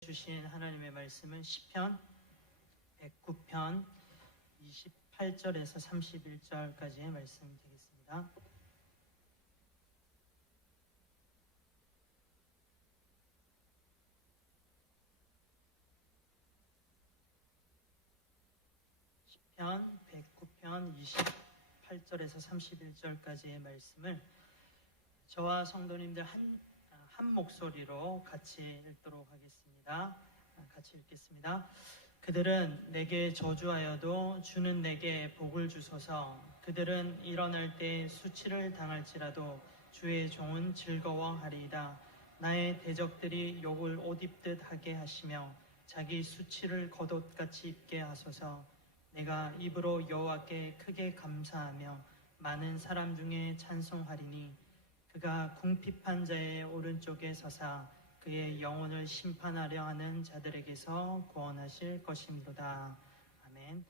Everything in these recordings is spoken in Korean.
주신 하나님의 말씀은 시편 109편 28절에서 31절까지의 말씀 되겠습니다. 시편 109편 28절에서 31절까지의 말씀을 저와 성도님들 한 목소리로 같이 읽도록 하겠습니다. 같이 읽겠습니다. 그들은 내게 저주하여도 주는 내게 복을 주소서. 그들은 일어날 때 수치를 당할지라도 주의 종은 즐거워하리이다. 나의 대적들이 욕을 옷 입듯 하게 하시며 자기 수치를 겉옷같이 입게 하소서. 내가 입으로 여호와께 크게 감사하며 많은 사람 중에 찬송하리니 그가 궁핍한 자의 오른쪽에 서사 그의 영혼을 심판하려 하는 자들에게서 구원하실 것이미로다. 아멘.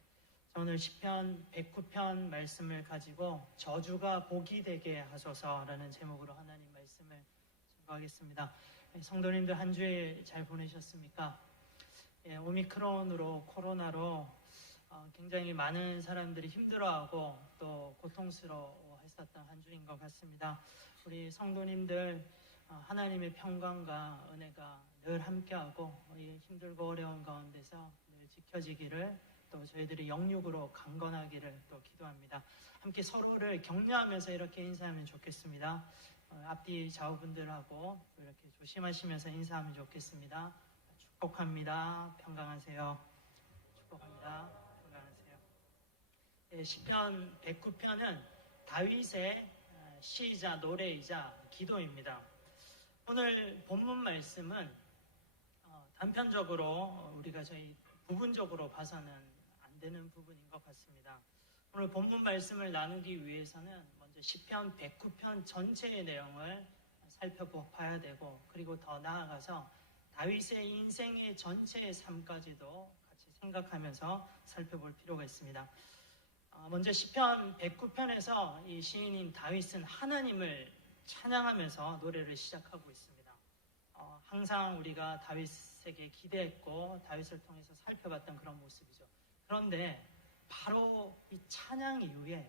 오늘 시편 109편 말씀을 가지고 저주가 복이 되게 하소서라는 제목으로 하나님 말씀을 증거하겠습니다. 성도님들 한 주일 잘 보내셨습니까? 오미크론으로 코로나로 굉장히 많은 사람들이 힘들어하고 또 고통스러워했었던 한 주인 것 같습니다. 우리 성도님들 하나님의 평강과 은혜가 늘 함께하고 힘들고 어려운 가운데서 늘 지켜지기를 또 저희들이 영육으로 강건하기를 또 기도합니다. 함께 서로를 격려하면서 이렇게 인사하면 좋겠습니다. 앞뒤 좌우분들하고 이렇게 조심하시면서 인사하면 좋겠습니다. 축복합니다. 평강하세요. 축복합니다. 평강하세요. 시편 109편은 다윗의 시이자 노래이자 기도입니다. 오늘 본문 말씀은 단편적으로 우리가 저희 부분적으로 봐서는 안 되는 부분인 것 같습니다. 오늘 본문 말씀을 나누기 위해서는 먼저 시편 109편 전체의 내용을 살펴봐야 되고 그리고 더 나아가서 다윗의 인생의 전체의 삶까지도 같이 생각하면서 살펴볼 필요가 있습니다. 먼저 시편 109편에서 이 시인인 다윗은 하나님을 찬양하면서 노래를 시작하고 있습니다. 항상 우리가 다윗에게 기대했고 다윗을 통해서 살펴봤던 그런 모습이죠. 그런데 바로 이 찬양 이후에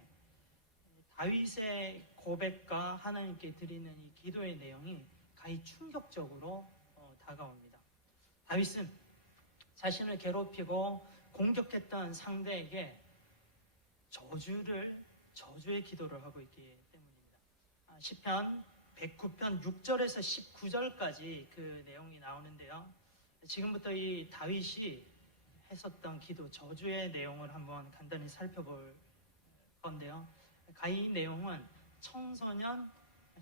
다윗의 고백과 하나님께 드리는 이 기도의 내용이 가히 충격적으로 다가옵니다. 다윗은 자신을 괴롭히고 공격했던 상대에게 저주의 기도를 하고 있기 때문입니다. 시편 109편 6절에서 19절까지 그 내용이 나오는데요. 지금부터 이 다윗이 했었던 기도, 저주의 내용을 한번 간단히 살펴볼 건데요. 가히 이 내용은 청소년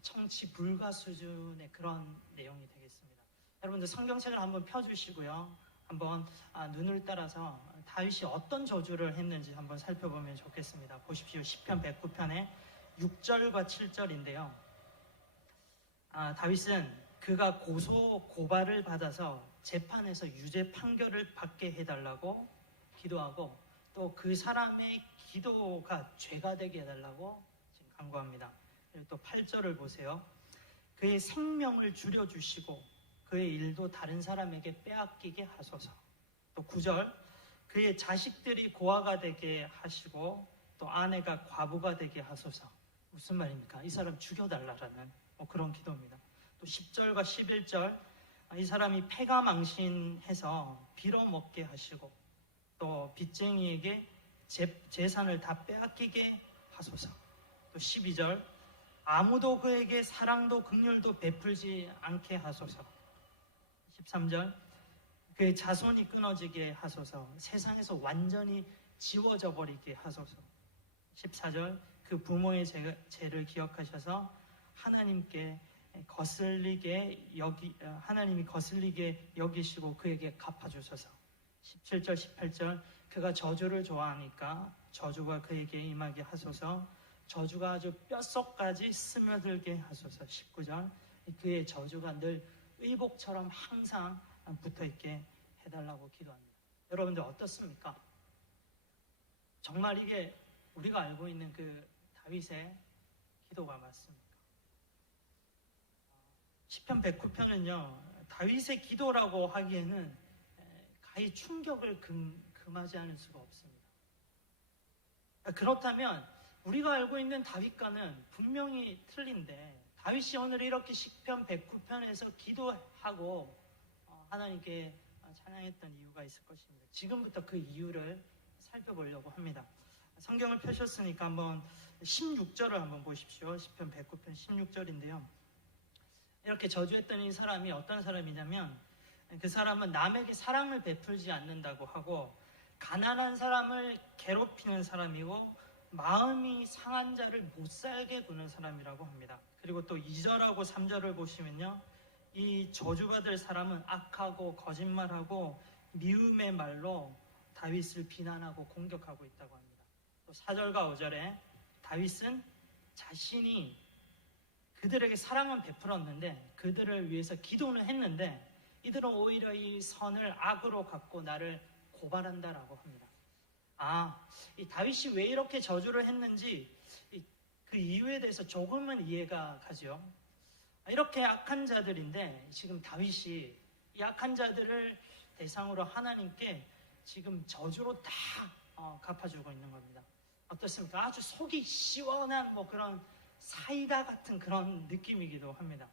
청취 불가 수준의 그런 내용이 되겠습니다. 여러분들 성경책을 한번 펴주시고요. 한번 눈을 따라서 다윗이 어떤 저주를 했는지 한번 살펴보면 좋겠습니다. 보십시오. 시편 109편의 6절과 7절인데요. 다윗은 그가 고발을 받아서 재판에서 유죄 판결을 받게 해달라고 기도하고 또 그 사람의 기도가 죄가 되게 해달라고 지금 간구합니다. 그리고 또 8절을 보세요. 그의 생명을 줄여주시고 그의 일도 다른 사람에게 빼앗기게 하소서. 또 9절 그의 자식들이 고아가 되게 하시고 또 아내가 과부가 되게 하소서. 무슨 말입니까? 이 사람 죽여달라라는 그런 기도입니다. 또 10절과 11절 이 사람이 패가 망신해서 빌어먹게 하시고 또 빚쟁이에게 재산을 다 빼앗기게 하소서. 또 12절 아무도 그에게 사랑도 긍휼도 베풀지 않게 하소서. 13절 그의 자손이 끊어지게 하소서. 세상에서 완전히 지워져 버리게 하소서. 14절 그 부모의 죄를 기억하셔서 하나님이 거슬리게 여기시고 그에게 갚아주소서. 17절 18절 그가 저주를 좋아하니까 저주가 그에게 임하게 하소서. 저주가 아주 뼛속까지 스며들게 하소서. 19절 그의 저주가 늘 의복처럼 항상 붙어있게 해달라고 기도합니다. 여러분들 어떻습니까? 정말 이게 우리가 알고 있는 그 다윗의 기도가 맞습니까? 시편 109편은요 다윗의 기도라고 하기에는 가히 충격을 금하지 않을 수가 없습니다. 그렇다면 우리가 알고 있는 다윗과는 분명히 틀린데, 다윗이 오늘 이렇게 시편 109편에서 기도하고 하나님께 찬양했던 이유가 있을 것입니다. 지금부터 그 이유를 살펴보려고 합니다. 성경을 펴셨으니까 한번 16절을 한번 보십시오. 시편 109편 16절인데요. 이렇게 저주했던 이 사람이 어떤 사람이냐면, 그 사람은 남에게 사랑을 베풀지 않는다고 하고 가난한 사람을 괴롭히는 사람이고 마음이 상한 자를 못 살게 구는 사람이라고 합니다. 그리고 또 2절하고 3절을 보시면요, 이 저주받을 사람은 악하고 거짓말하고 미움의 말로 다윗을 비난하고 공격하고 있다고 합니다. 또 4절과 5절에 다윗은 자신이 그들에게 사랑은 베풀었는데 그들을 위해서 기도는 했는데 이들은 오히려 이 선을 악으로 갚고 나를 고발한다라고 합니다. 이 다윗이 왜 이렇게 저주를 했는지 그 이유에 대해서 조금은 이해가 가죠. 이렇게 악한 자들인데 지금 다윗이 이 악한 자들을 대상으로 하나님께 지금 저주로 다 갚아주고 있는 겁니다. 어떻습니까? 아주 속이 시원한 그런 사이다 같은 그런 느낌이기도 합니다.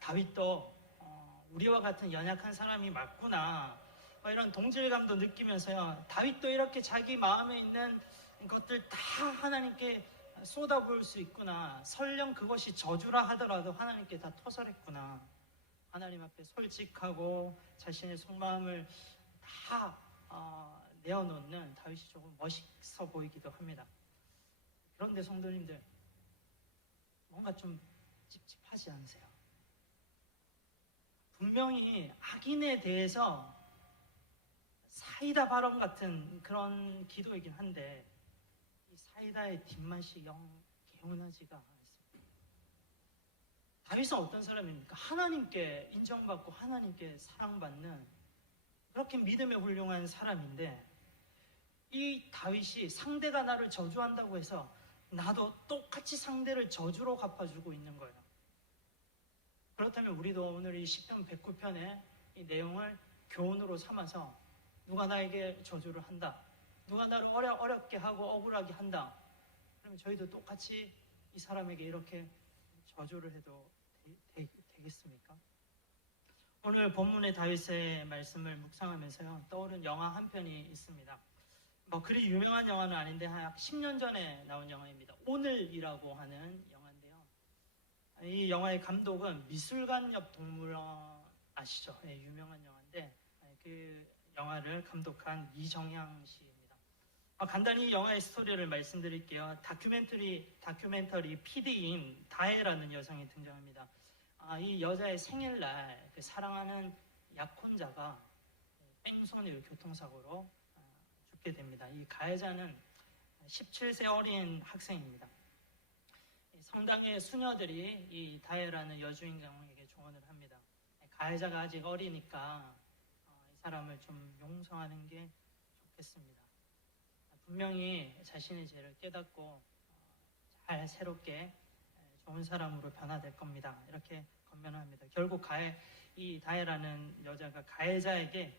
다윗도 우리와 같은 연약한 사람이 맞구나, 이런 동질감도 느끼면서요, 다윗도 이렇게 자기 마음에 있는 것들 다 하나님께 쏟아부을 수 있구나, 설령 그것이 저주라 하더라도 하나님께 다 토설했구나, 하나님 앞에 솔직하고 자신의 속마음을 다 내어놓는 다윗이 조금 멋있어 보이기도 합니다. 그런데 성도님들, 뭔가 좀 찝찝하지 않으세요? 분명히 악인에 대해서 사이다 발언 같은 그런 기도이긴 한데 이 사이다의 뒷맛이 영 개운하지가 않습니다. 다윗은 어떤 사람입니까? 하나님께 인정받고 하나님께 사랑받는 그렇게 믿음에 훌륭한 사람인데, 이 다윗이 상대가 나를 저주한다고 해서 나도 똑같이 상대를 저주로 갚아주고 있는 거예요. 그렇다면 우리도 오늘 이 시편 109편의 이 내용을 교훈으로 삼아서 누가 나에게 저주를 한다, 누가 나를 어렵게 하고 억울하게 한다, 그러면 저희도 똑같이 이 사람에게 이렇게 저주를 해도 되겠습니까? 오늘 본문의 다윗의 말씀을 묵상하면서요, 떠오른 영화 한 편이 있습니다. 그리 유명한 영화는 아닌데 한 10년 전에 나온 영화입니다. 오늘이라고 하는 영화인데요, 이 영화의 감독은 미술관 옆 동물원 아시죠? 유명한 영화인데 그 영화를 감독한 이정향 씨입니다. 간단히 이 영화의 스토리를 말씀드릴게요. 다큐멘터리 PD인 다혜라는 여성이 등장합니다. 이 여자의 생일날 그 사랑하는 약혼자가 뺑소니로 교통사고로 죽게 됩니다. 이 가해자는 17세 어린 학생입니다. 성당의 수녀들이 이 다혜라는 여주인공에게 조언을 합니다. 가해자가 아직 어리니까 이 사람을 좀 용서하는 게 좋겠습니다. 분명히 자신의 죄를 깨닫고 잘 새롭게 좋은 사람으로 변화될 겁니다. 이렇게 건면합니다. 결국 이 다혜라는 여자가 가해자에게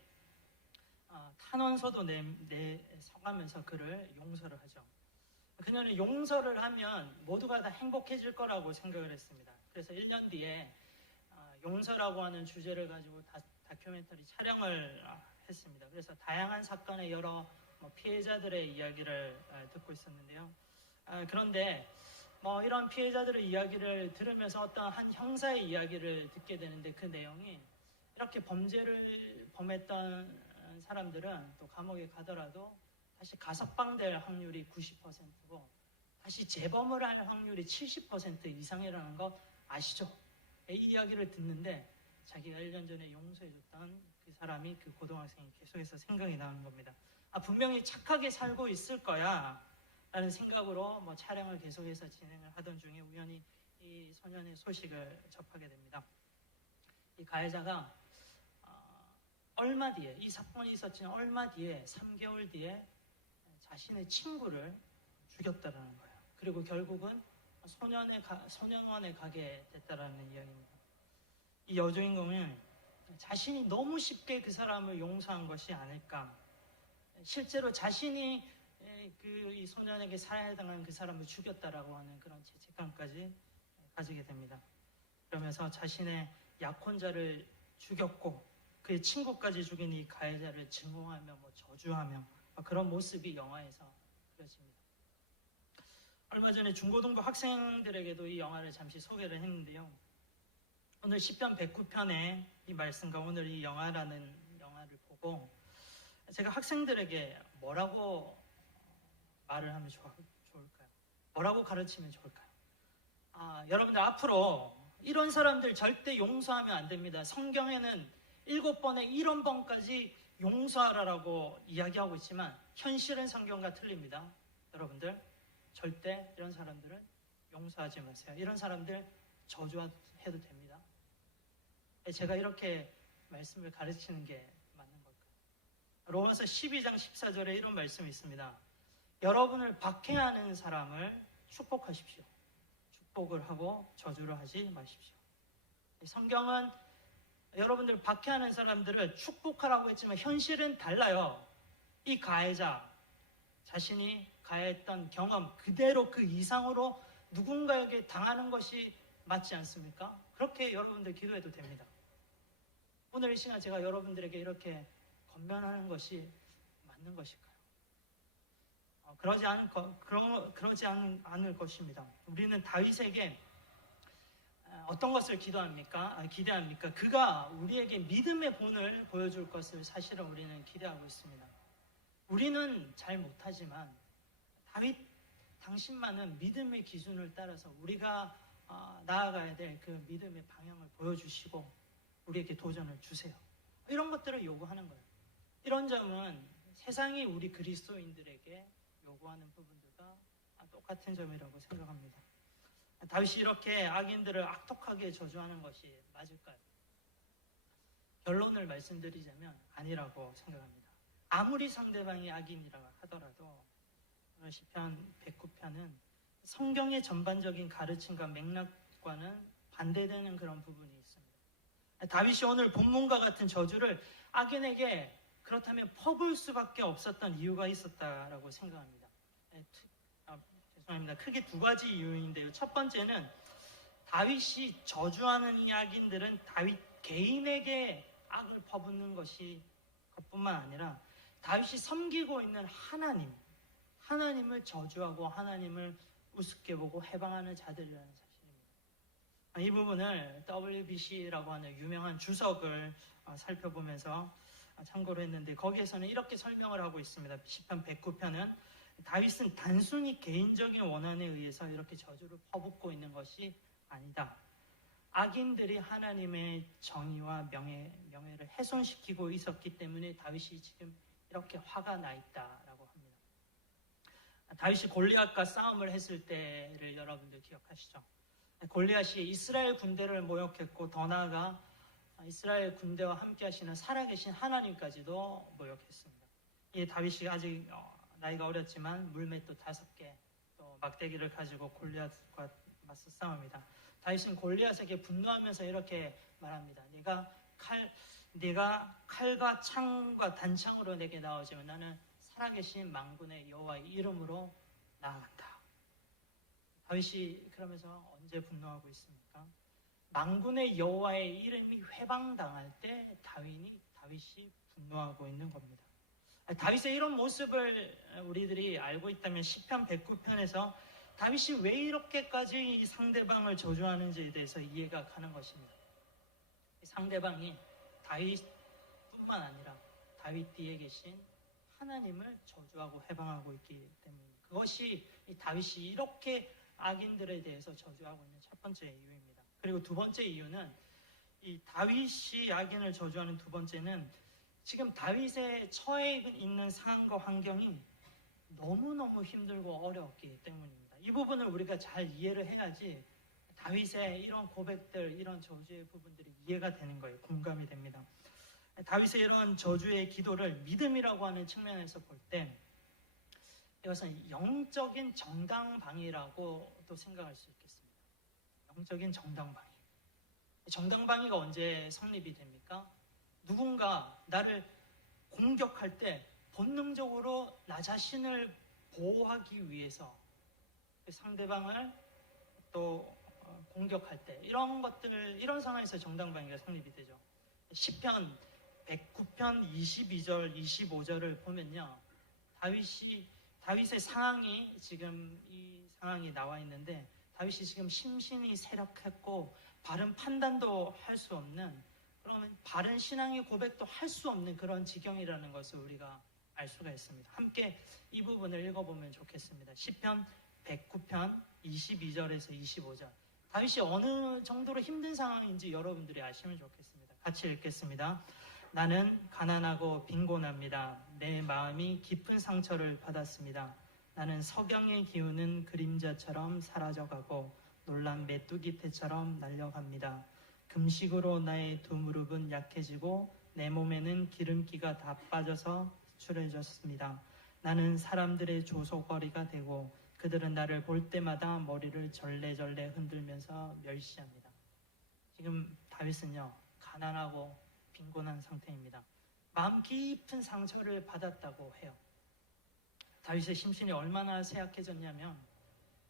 탄원서도 써가면서 그를 용서를 하죠. 그녀는 용서를 하면 모두가 다 행복해질 거라고 생각을 했습니다. 그래서 1년 뒤에 용서라고 하는 주제를 가지고 다큐멘터리 촬영을 했습니다. 그래서 다양한 사건의 여러 피해자들의 이야기를 듣고 있었는데요. 그런데 이런 피해자들의 이야기를 들으면서 어떤 한 형사의 이야기를 듣게 되는데, 그 내용이 이렇게 범죄를 범했던 사람들은 또 감옥에 가더라도 다시 가석방될 확률이 90%고 다시 재범을 할 확률이 70% 이상이라는 거 아시죠? 이 이야기를 듣는데 자기가 1년 전에 용서해줬던 그 사람이, 그 고등학생이 계속해서 생각이 나는 겁니다. 분명히 착하게 살고 있을 거야 라는 생각으로 촬영을 계속해서 진행을 하던 중에 우연히 이 소년의 소식을 접하게 됩니다. 이 가해자가 얼마 뒤에, 이 사건이 있었지만 얼마 뒤에, 3개월 뒤에 자신의 친구를 죽였다라는 거예요. 그리고 결국은 소년원에 가게 됐다라는 이야기입니다. 이 여주인공은 자신이 너무 쉽게 그 사람을 용서한 것이 아닐까. 실제로 자신이 이 소년에게 살해당한 그 사람을 죽였다라고 하는 그런 죄책감까지 가지게 됩니다. 그러면서 자신의 약혼자를 죽였고 그의 친구까지 죽인 이 가해자를 증오하며 저주하며 그런 모습이 영화에서 그려집니다. 얼마 전에 중고등부 학생들에게도 이 영화를 잠시 소개를 했는데요. 오늘 시편 109편의 이 말씀과 오늘 이 영화라는 영화를 보고 제가 학생들에게 뭐라고 말을 하면 좋을까요? 뭐라고 가르치면 좋을까요? 여러분들 앞으로 이런 사람들 절대 용서하면 안 됩니다. 성경에는 7번에 1번까지 용서하라고 이야기하고 있지만 현실은 성경과 틀립니다. 여러분들 절대 이런 사람들은 용서하지 마세요. 이런 사람들 저주해도 됩니다. 제가 이렇게 말씀을 가르치는 게 맞는 걸까요? 로마서 12장 14절에 이런 말씀이 있습니다. 여러분을 박해하는 사람을 축복하십시오. 축복을 하고 저주를 하지 마십시오. 성경은 여러분들 박해하는 사람들을 축복하라고 했지만 현실은 달라요. 이 가해자 자신이 가해했던 경험 그대로 그 이상으로 누군가에게 당하는 것이 맞지 않습니까? 그렇게 여러분들 기도해도 됩니다. 오늘 이 시간 제가 여러분들에게 이렇게 권면하는 것이 맞는 것일까요? 그러지 않을 것입니다. 우리는 다윗에게 어떤 것을 기대합니까? 그가 우리에게 믿음의 본을 보여줄 것을 사실은 우리는 기대하고 있습니다. 우리는 잘 못하지만 다윗 당신만은 믿음의 기준을 따라서 우리가 나아가야 될 그 믿음의 방향을 보여주시고 우리에게 도전을 주세요. 이런 것들을 요구하는 거예요. 이런 점은 세상이 우리 그리스도인들에게 요구하는 부분들과 똑같은 점이라고 생각합니다. 다윗이 이렇게 악인들을 악독하게 저주하는 것이 맞을까요? 결론을 말씀드리자면 아니라고 생각합니다. 아무리 상대방이 악인이라 하더라도 시편 109편은 성경의 전반적인 가르침과 맥락과는 반대되는 그런 부분이 있습니다. 다윗이 오늘 본문과 같은 저주를 악인에게 그렇다면 퍼부을 수밖에 없었던 이유가 있었다라고 생각합니다. 죄송합니다. 크게 두 가지 이유인데요. 첫 번째는 다윗이 저주하는 이 악인들은 다윗 개인에게 악을 퍼붓는 것이 그것뿐만 아니라 다윗이 섬기고 있는 하나님을 저주하고 하나님을 우습게 보고 해방하는 자들이라는 사실입니다. 이 부분을 WBC라고 하는 유명한 주석을 살펴보면서 참고를 했는데 거기에서는 이렇게 설명을 하고 있습니다. 시편 109편은 다윗은 단순히 개인적인 원한에 의해서 이렇게 저주를 퍼붓고 있는 것이 아니다. 악인들이 하나님의 정의와 명예를 훼손시키고 있었기 때문에 다윗이 지금 이렇게 화가 나 있다라고 합니다. 다윗이 골리앗과 싸움을 했을 때를 여러분들 기억하시죠? 골리앗이 이스라엘 군대를 모욕했고 더 나아가 이스라엘 군대와 함께 하시는 살아계신 하나님까지도 모욕했습니다. 이 다윗이 아직 나이가 어렸지만 물맷도 5개 또 막대기를 가지고 골리앗과 맞서 싸웁니다. 다윗은 골리앗에게 분노하면서 이렇게 말합니다. 네가 칼과 창과 단창으로 내게 나오지만 나는 살아계신 만군의 여호와의 이름으로 나아간다. 다윗이 그러면서 언제 분노하고 있습니까? 만군의 여호와의 이름이 회방당할 때 다윗이 분노하고 있는 겁니다. 다윗의 이런 모습을 우리들이 알고 있다면 시편 109편에서 다윗이 왜 이렇게까지 이 상대방을 저주하는지에 대해서 이해가 가는 것입니다. 상대방이 다윗뿐만 아니라 다윗 뒤에 계신 하나님을 저주하고 해방하고 있기 때문입니다. 그것이 이 다윗이 이렇게 악인들에 대해서 저주하고 있는 첫 번째 이유입니다. 그리고 두 번째 이유는 이 다윗이 악인을 저주하는 두 번째는 지금 다윗의 처해 있는 상황과 환경이 너무너무 힘들고 어려웠기 때문입니다. 이 부분을 우리가 잘 이해를 해야지 다윗의 이런 고백들, 이런 저주의 부분들이 이해가 되는 거예요. 공감이 됩니다. 다윗의 이런 저주의 기도를 믿음이라고 하는 측면에서 볼 때 이것은 영적인 정당방위라고도 생각할 수 있겠습니다. 영적인 정당방위. 정당방위가 언제 성립이 됩니까? 누군가 나를 공격할 때 본능적으로 나 자신을 보호하기 위해서 상대방을 또 공격할 때 이런 상황에서 정당방위가 성립이 되죠. 시편 109편 22절 25절을 보면요, 다윗의 상황이 지금 이 상황이 나와 있는데, 다윗이 지금 심신이 쇠락했고 바른 판단도 할 수 없는, 그러면 바른 신앙의 고백도 할 수 없는 그런 지경이라는 것을 우리가 알 수가 있습니다. 함께 이 부분을 읽어보면 좋겠습니다. 시편 109편 22절에서 25절. 다윗이 어느 정도로 힘든 상황인지 여러분들이 아시면 좋겠습니다. 같이 읽겠습니다. 나는 가난하고 빈곤합니다. 내 마음이 깊은 상처를 받았습니다. 나는 석양의 기운은 그림자처럼 사라져가고 놀란 메뚜기 떼처럼 날려갑니다. 금식으로 나의 두 무릎은 약해지고 내 몸에는 기름기가 다 빠져서 추려졌습니다. 나는 사람들의 조소거리가 되고 그들은 나를 볼 때마다 머리를 절레절레 흔들면서 멸시합니다. 지금 다윗은요, 가난하고 빈곤한 상태입니다. 마음 깊은 상처를 받았다고 해요. 다윗의 심신이 얼마나 쇠약해졌냐면,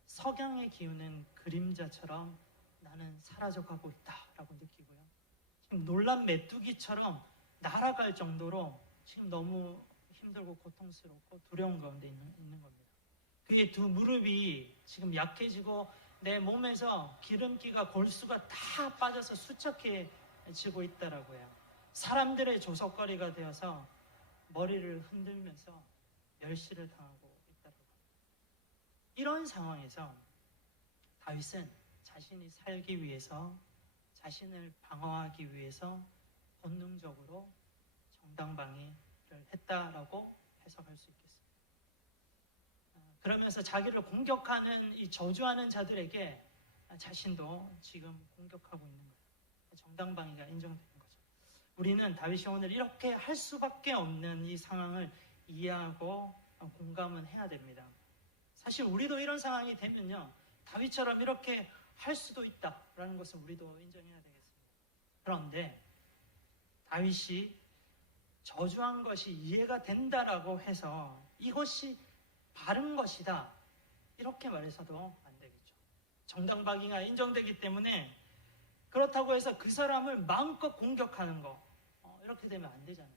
석양의 기운은 그림자처럼 나는 사라져가고 있다라고 느끼고요, 지금 놀란 메뚜기처럼 날아갈 정도로 지금 너무 힘들고 고통스럽고 두려운 가운데 있는 겁니다. 그의 두 무릎이 지금 약해지고 내 몸에서 기름기가 골수가 다 빠져서 수척해지고 있다라고 해요. 사람들의 조석거리가 되어서 머리를 흔들면서 멸시를 당하고 있다라고 합니다. 이런 상황에서 다윗은 자신이 살기 위해서, 자신을 방어하기 위해서 본능적으로 정당방위를 했다라고 해석할 수 있겠습니다. 그러면서 자기를 공격하는 이 저주하는 자들에게 자신도 지금 공격하고 있는 거예요. 정당방위가 인정되는 거죠. 우리는 다윗이 오늘 이렇게 할 수밖에 없는 이 상황을 이해하고 공감은 해야 됩니다. 사실 우리도 이런 상황이 되면요, 다윗처럼 이렇게 할 수도 있다라는 것을 우리도 인정해야 되겠습니다. 그런데 다윗이 저주한 것이 이해가 된다라고 해서 이것이 바른 것이다 이렇게 말해서도 안 되겠죠. 정당방위가 인정되기 때문에 그렇다고 해서 그 사람을 마음껏 공격하는 거, 이렇게 되면 안 되잖아요.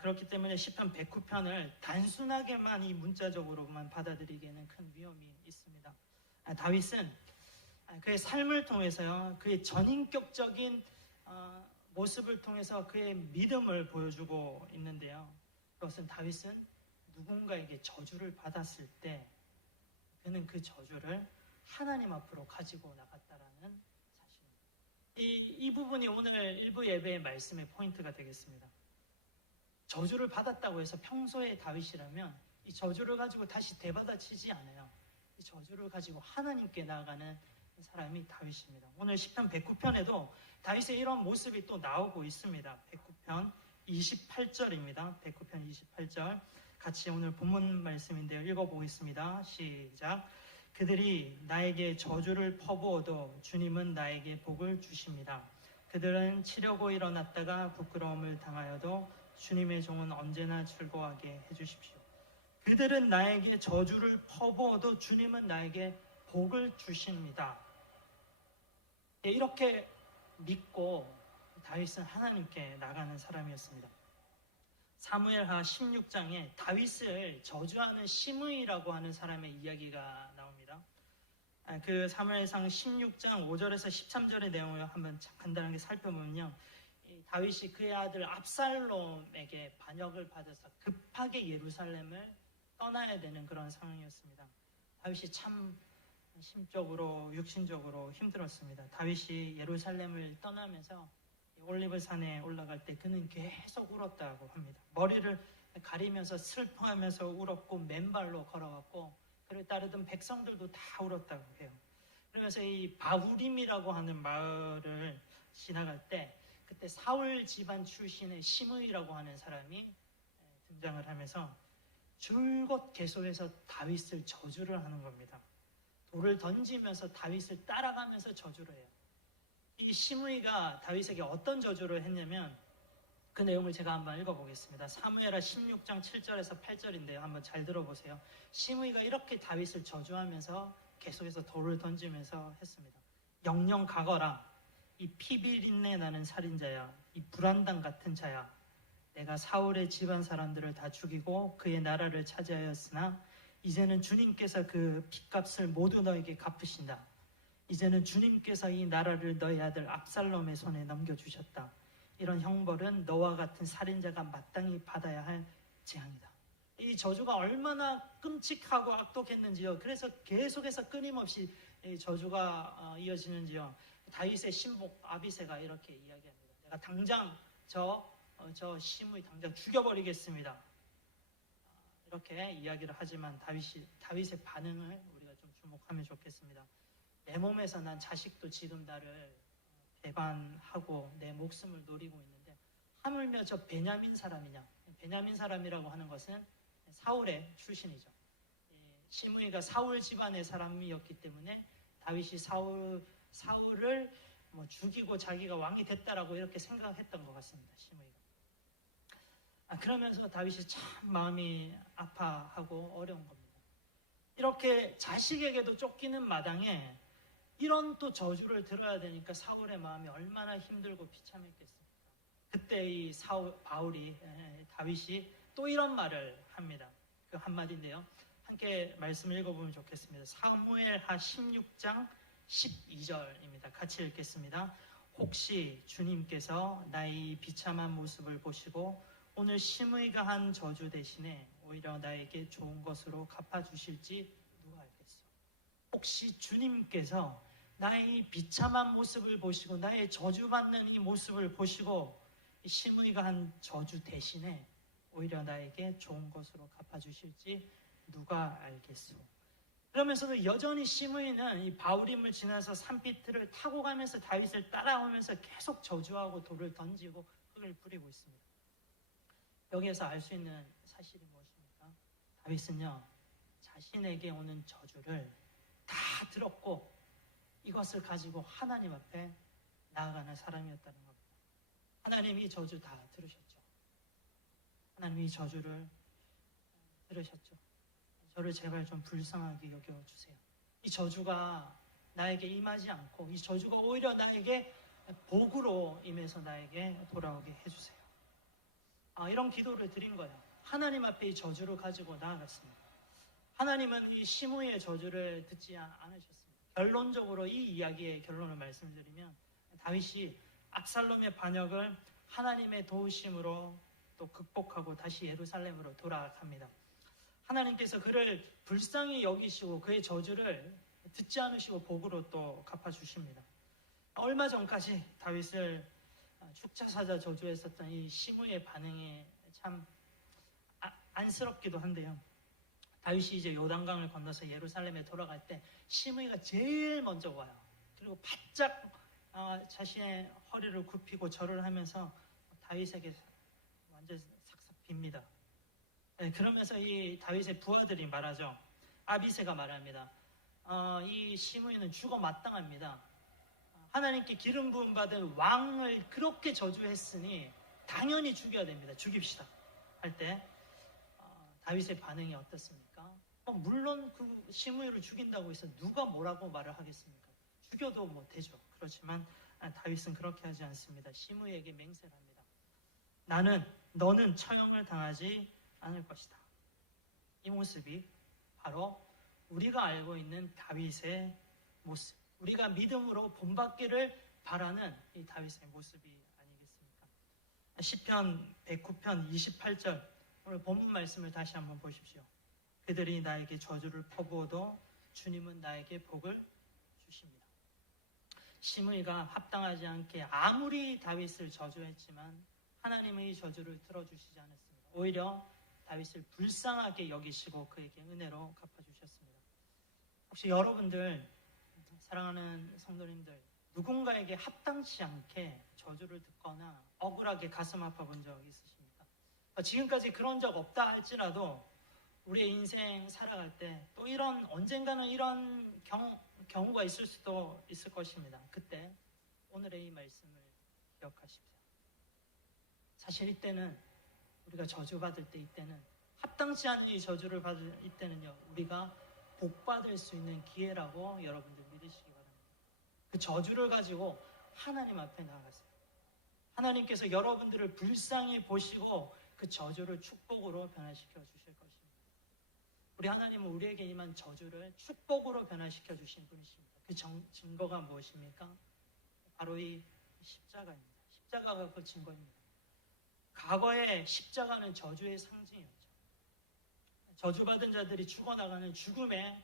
그렇기 때문에 시편 109편을 단순하게만 이 문자적으로만 받아들이기에는 큰 위험이 있습니다. 다윗은 그의 삶을 통해서요, 그의 전인격적인 모습을 통해서 그의 믿음을 보여주고 있는데요, 그것은 다윗은 누군가에게 저주를 받았을 때 그는 그 저주를 하나님 앞으로 가지고 나갔다라는 사실입니다. 이 부분이 오늘 일부 예배의 말씀의 포인트가 되겠습니다. 저주를 받았다고 해서 평소에 다윗이라면 이 저주를 가지고 다시 되받아치지 않아요. 이 저주를 가지고 하나님께 나아가는 사람이 다윗입니다. 오늘 시편 109편에도 다윗의 이런 모습이 또 나오고 있습니다. 109편 28절입니다. 109편 28절 같이 오늘 본문 말씀인데요, 읽어보겠습니다. 시작. 그들이 나에게 저주를 퍼부어도 주님은 나에게 복을 주십니다. 그들은 치려고 일어났다가 부끄러움을 당하여도 주님의 종은 언제나 즐거워하게 해주십시오. 그들은 나에게 저주를 퍼부어도 주님은 나에게 복을 주십니다. 이렇게 믿고 다윗은 하나님께 나가는 사람이었습니다. 사무엘하 16장에 다윗을 저주하는 시므이라고 하는 사람의 이야기가 나옵니다. 그 사무엘상 16장 5절에서 13절의 내용을 한번 간단하게 살펴보면요, 다윗이 그의 아들 압살롬에게 반역을 받아서 급하게 예루살렘을 떠나야 되는 그런 상황이었습니다. 다윗이 참 심적으로 육신적으로 힘들었습니다. 다윗이 예루살렘을 떠나면서 올리브산에 올라갈 때 그는 계속 울었다고 합니다. 머리를 가리면서 슬퍼하면서 울었고 맨발로 걸어갔고, 그를 따르던 백성들도 다 울었다고 해요. 그러면서 이 바후림이라고 하는 마을을 지나갈 때 그때 사울 집안 출신의 시므이라고 하는 사람이 등장을 하면서 줄곧 계속해서 다윗을 저주를 하는 겁니다. 돌을 던지면서 다윗을 따라가면서 저주를 해요. 이 시므이가 다윗에게 어떤 저주를 했냐면 그 내용을 제가 한번 읽어보겠습니다. 사무엘하 16장 7절에서 8절인데요. 한번 잘 들어보세요. 시므이가 이렇게 다윗을 저주하면서 계속해서 돌을 던지면서 했습니다. 영영 가거라. 이 피비린내 나는 살인자야. 이 불안당 같은 자야. 내가 사울의 집안 사람들을 다 죽이고 그의 나라를 차지하였으나 이제는 주님께서 그 핏값을 모두 너에게 갚으신다. 이제는 주님께서 이 나라를 너의 아들 압살롬의 손에 넘겨주셨다. 이런 형벌은 너와 같은 살인자가 마땅히 받아야 할 재앙이다. 이 저주가 얼마나 끔찍하고 악독했는지요. 그래서 계속해서 끊임없이 이 저주가 이어지는지요. 다윗의 신복 아비새가 이렇게 이야기합니다. 내가 당장 저 시므이 당장 죽여버리겠습니다. 이렇게 이야기를 하지만 다윗의 반응을 우리가 좀 주목하면 좋겠습니다. 내 몸에서 난 자식도 지금 나를 배반하고 내 목숨을 노리고 있는데 하물며 저 베냐민 사람이냐? 베냐민 사람이라고 하는 것은 사울의 출신이죠. 시므이가 사울 집안의 사람이었기 때문에 다윗이 사울을 죽이고 자기가 왕이 됐다라고 이렇게 생각했던 것 같습니다. 시므이가. 그러면서 다윗이 참 마음이 아파하고 어려운 겁니다. 이렇게 자식에게도 쫓기는 마당에 이런 또 저주를 들어야 되니까 사울의 마음이 얼마나 힘들고 비참했겠습니까? 그때 이 다윗이 또 이런 말을 합니다. 그 한마디인데요. 함께 말씀을 읽어보면 좋겠습니다. 사무엘하 16장 12절입니다. 같이 읽겠습니다. 혹시 주님께서 나의 비참한 모습을 보시고 오늘 시므이가 한 저주 대신에 오히려 나에게 좋은 것으로 갚아주실지 누가 알겠어? 혹시 주님께서 나의 비참한 모습을 보시고 나의 저주받는 이 모습을 보시고 시므이가 한 저주 대신에 오히려 나에게 좋은 것으로 갚아주실지 누가 알겠소? 그러면서도 여전히 시므이는 이 바울임을 지나서 산비틀을 타고 가면서 다윗을 따라오면서 계속 저주하고 돌을 던지고 흙을 뿌리고 있습니다. 여기에서 알 수 있는 사실이 무엇입니까? 다윗은요, 자신에게 오는 저주를 다 들었고 이것을 가지고 하나님 앞에 나아가는 사람이었다는 겁니다. 하나님이 이 저주 다 들으셨죠. 하나님이 이 저주를 들으셨죠. 저를 제발 좀 불쌍하게 여겨주세요. 이 저주가 나에게 임하지 않고 이 저주가 오히려 나에게 복으로 임해서 나에게 돌아오게 해주세요. 이런 기도를 드린 거예요. 하나님 앞에 이 저주를 가지고 나아갔습니다. 하나님은 이 시므이의 저주를 듣지 않으셨습니다. 결론적으로 이 이야기의 결론을 말씀드리면 다윗이 압살롬의 반역을 하나님의 도우심으로 또 극복하고 다시 예루살렘으로 돌아갑니다. 하나님께서 그를 불쌍히 여기시고 그의 저주를 듣지 않으시고 복으로 또 갚아주십니다. 얼마 전까지 다윗을 축자사자 저주했었던 이 시므이의 반응이 참 안쓰럽기도 한데요. 다윗이 이제 요단강을 건너서 예루살렘에 돌아갈 때 시므이가 제일 먼저 와요. 그리고 바짝 자신의 허리를 굽히고 절을 하면서 다윗에게 완전 삭삭 빕니다. 그러면서 이 다윗의 부하들이 말하죠. 아비새가 말합니다. 이 시므이는 죽어 마땅합니다. 하나님께 기름 부음 받은 왕을 그렇게 저주했으니 당연히 죽여야 됩니다. 죽입시다. 할 때 다윗의 반응이 어떻습니까? 물론 그 시므이를 죽인다고 해서 누가 뭐라고 말을 하겠습니까? 죽여도 되죠. 그렇지만 다윗은 그렇게 하지 않습니다. 시므이에게 맹세를 합니다. 너는 처형을 당하지 않을 것이다. 이 모습이 바로 우리가 알고 있는 다윗의 모습, 우리가 믿음으로 본받기를 바라는 이 다윗의 모습이 아니겠습니까? 시편 109편 28절 오늘 본문 말씀을 다시 한번 보십시오. 그들이 나에게 저주를 퍼부어도 주님은 나에게 복을 주십니다. 시므이가 합당하지 않게 아무리 다윗을 저주했지만 하나님은 이 저주를 들어주시지 않았습니다. 오히려 다윗을 불쌍하게 여기시고 그에게 은혜로 갚아주셨습니다. 혹시 여러분들, 사랑하는 성도님들, 누군가에게 합당치 않게 저주를 듣거나 억울하게 가슴 아파 본 적 있으십니까? 지금까지 그런 적 없다 할지라도 우리의 인생 살아갈 때 또 언젠가는 이런 경우가 있을 수도 있을 것입니다. 그때 오늘의 이 말씀을 기억하십시오. 사실 이때는 우리가 저주받을 때, 이때는 합당치 않은 이 저주를 받을 이때는요, 우리가 복받을 수 있는 기회라고 여러분들 믿으시기 바랍니다. 그 저주를 가지고 하나님 앞에 나아가세요. 하나님께서 여러분들을 불쌍히 보시고 그 저주를 축복으로 변화시켜 주실 것입니다. 우리 하나님은 우리에게 임한 저주를 축복으로 변화시켜 주신 분이십니다. 그 증거가 무엇입니까? 바로 이 십자가입니다. 십자가가 그 증거입니다. 과거에 십자가는 저주의 상징이었죠. 저주받은 자들이 죽어나가는 죽음의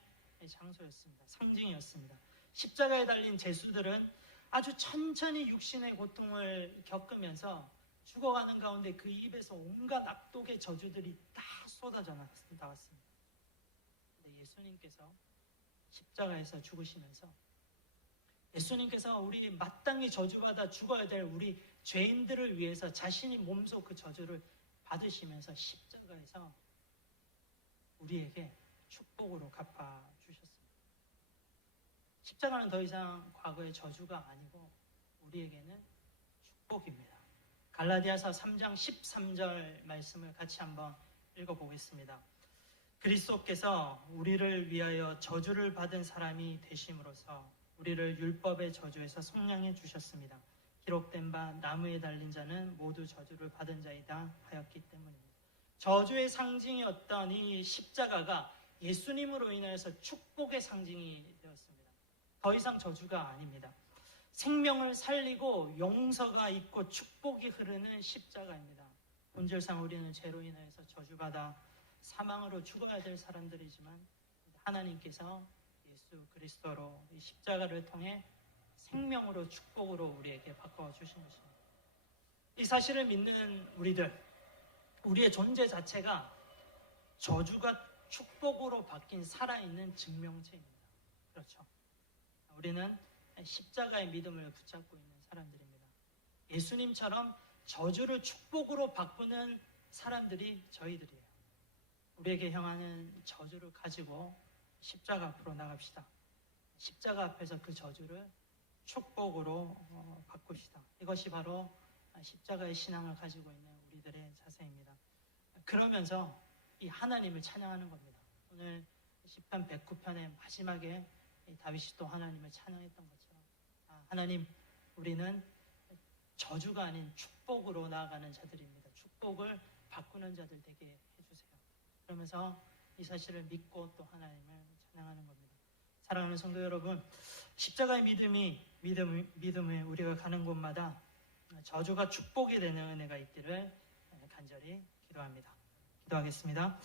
장소였습니다. 상징이었습니다. 십자가에 달린 제수들은 아주 천천히 육신의 고통을 겪으면서 죽어가는 가운데 그 입에서 온갖 악독의 저주들이 다 쏟아져 나왔습니다. 근데 예수님께서 십자가에서 죽으시면서 예수님께서 우리 마땅히 저주받아 죽어야 될 우리 죄인들을 위해서 자신이 몸소 그 저주를 받으시면서 십자가에서 우리에게 축복으로 갚아주셨습니다. 십자가는 더 이상 과거의 저주가 아니고 우리에게는 축복입니다. 갈라디아서 3장 13절 말씀을 같이 한번 읽어보겠습니다. 그리스도께서 우리를 위하여 저주를 받은 사람이 되심으로써 우리를 율법의 저주에서 속량해 주셨습니다. 기록된 바 나무에 달린 자는 모두 저주를 받은 자이다 하였기 때문입니다. 저주의 상징이었던 이 십자가가 예수님으로 인해서 축복의 상징이 되었습니다. 더 이상 저주가 아닙니다. 생명을 살리고 용서가 있고 축복이 흐르는 십자가입니다. 본질상 우리는 죄로 인해서 저주받아 사망으로 죽어야 될 사람들이지만 하나님께서 예수 그리스도로 이 십자가를 통해 생명으로 축복으로 우리에게 바꿔주신 것입니다. 이 사실을 믿는 우리의 존재 자체가 저주가 축복으로 바뀐 살아있는 증명체입니다. 그렇죠. 우리는 십자가의 믿음을 붙잡고 있는 사람들입니다. 예수님처럼 저주를 축복으로 바꾸는 사람들이 저희들이에요. 우리에게 향하는 저주를 가지고 십자가 앞으로 나갑시다. 십자가 앞에서 그 저주를 축복으로 바꿉시다. 이것이 바로 십자가의 신앙을 가지고 있는 우리들의 자세입니다. 그러면서 이 하나님을 찬양하는 겁니다. 오늘 시편 109편의 마지막에 다윗이 또 하나님을 찬양했던 것처럼 하나님, 우리는 저주가 아닌 축복으로 나아가는 자들입니다. 축복을 바꾸는 자들 되게 해주세요. 그러면서 이 사실을 믿고 또 하나님을 찬양하는 겁니다. 사랑하는 성도 여러분, 십자가의 믿음에 우리가 가는 곳마다 저주가 축복이 되는 은혜가 있기를 간절히 기도합니다. 기도하겠습니다.